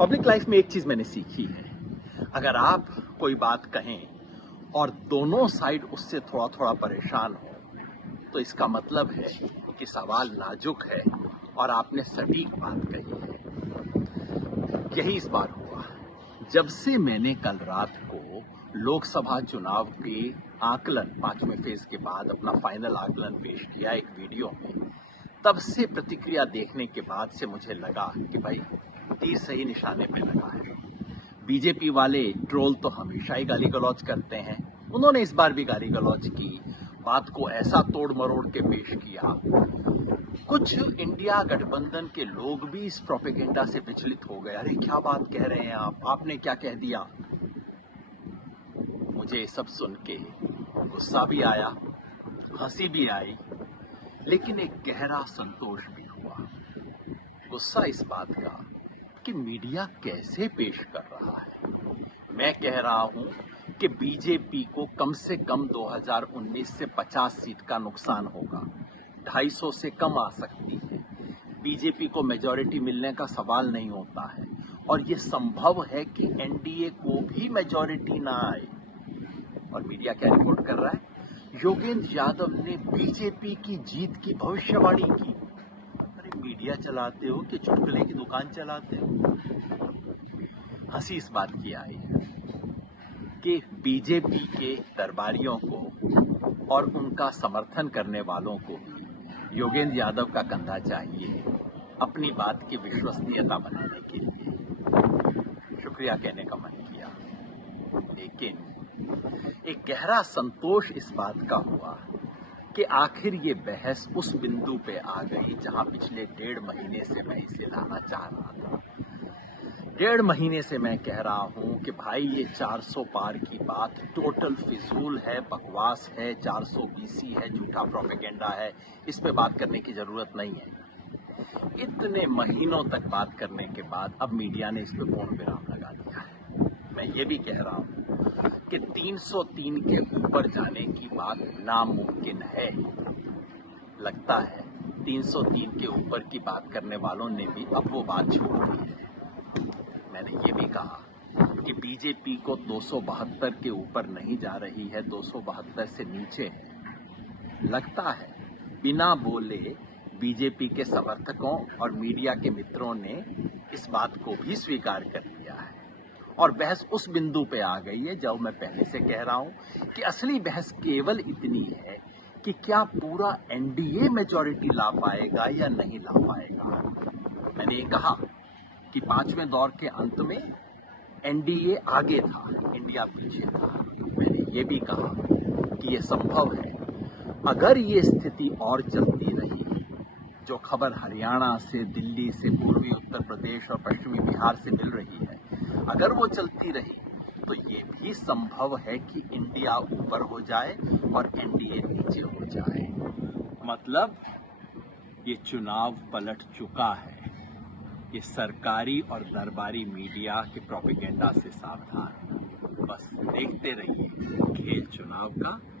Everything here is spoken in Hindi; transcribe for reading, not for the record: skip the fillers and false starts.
पब्लिक लाइफ में एक चीज मैंने सीखी है, अगर आप कोई बात कहें और दोनों साइड उससे थोड़ा थोड़ा परेशान हो तो इसका मतलब है कि सवाल नाजुक है और आपने सटीक बात कही है। यही इस बार हुआ जब से मैंने कल रात को लोकसभा चुनाव के आकलन 5वें फेज के बाद अपना फाइनल आकलन पेश किया एक वीडियो में। तब से प्रतिक्रिया देखने के बाद से मुझे लगा कि भाई तीर सही निशाने पे लगा है। बीजेपी वाले ट्रोल तो हमेशा ही गाली गलौज करते हैं, उन्होंने इस बार भी गाली गलौज की, बात को ऐसा तोड़ मरोड़ के पेश किया। कुछ इंडिया गठबंधन के लोग भी इस प्रोपेगेंडा से विचलित हो गए, अरे क्या बात कह रहे हैं आप, आपने क्या कह दिया। मुझे ये सब सुन के गुस्सा भी आया, हंसी भी आई, लेकिन एक गहरा संतोष भी हुआ। गुस्सा इस बात का कि मीडिया कैसे पेश कर रहा है। मैं कह रहा हूं कि बीजेपी को कम से कम 2019 से 50 सीट का नुकसान होगा, 250 से कम आ सकती है। बीजेपी को मेजॉरिटी मिलने का सवाल नहीं होता है और ये संभव है कि एनडीए को भी मेजॉरिटी ना आए। और मीडिया क्या रिपोर्ट कर रहा है, योगेंद्र यादव ने बीजेपी की जीत की भविष्यवाणी की। अरे मीडिया चलाते हो कि चुटकुले की दुकान चलाते हो। हंसी इस बात की आई कि बीजेपी के दरबारियों को और उनका समर्थन करने वालों को योगेंद्र यादव का कंधा चाहिए अपनी बात की विश्वसनीयता बनाने के लिए। शुक्रिया कहने का मन किया, लेकिन एक गहरा संतोष इस बात का हुआ कि आखिर ये बहस उस बिंदु पे आ गई जहां पिछले 1.5 महीने से मैं इसे लाना चाह रहा था। 1.5 महीने से मैं कह रहा हूं कि भाई ये 400 पार की बात टोटल फिजूल है, बकवास है, 400 बीसी है, झूठा प्रोपेगेंडा है, इस पे बात करने की जरूरत नहीं है। इतने महीनों तक बात करने के बाद अब मीडिया ने इस पे पूर्ण विराम लगा दिया है। मैं ये भी कह रहा हूं कि 303 के ऊपर जाने की बात नामुमकिन है। लगता है 303 के ऊपर की बात करने वालों ने भी अब वो बात छोड़ दी है। मैंने ये भी कहा कि बीजेपी को 272 के ऊपर नहीं जा रही है, 272 से नीचे है। लगता है बिना बोले बीजेपी के समर्थकों और मीडिया के मित्रों ने इस बात को भी स्वीकार कर लिया है और बहस उस बिंदु पे आ गई है जब मैं पहले से कह रहा हूं कि असली बहस केवल इतनी है कि क्या पूरा एनडीए मेजॉरिटी ला पाएगा या नहीं ला पाएगा। मैंने ये कहा कि 5वें दौर के अंत में एनडीए आगे था, इंडिया पीछे था। मैंने ये भी कहा कि ये संभव है अगर ये स्थिति और चलती रही, जो खबर हरियाणा से, दिल्ली से, पूर्वी उत्तर प्रदेश और पश्चिमी बिहार से मिल रही है, अगर वो चलती रही तो ये भी संभव है कि इंडिया ऊपर हो जाए और एनडीए नीचे हो जाए। मतलब ये चुनाव पलट चुका है। ये सरकारी और दरबारी मीडिया के प्रोपेगेंडा से सावधान। बस देखते रहिए खेल चुनाव का।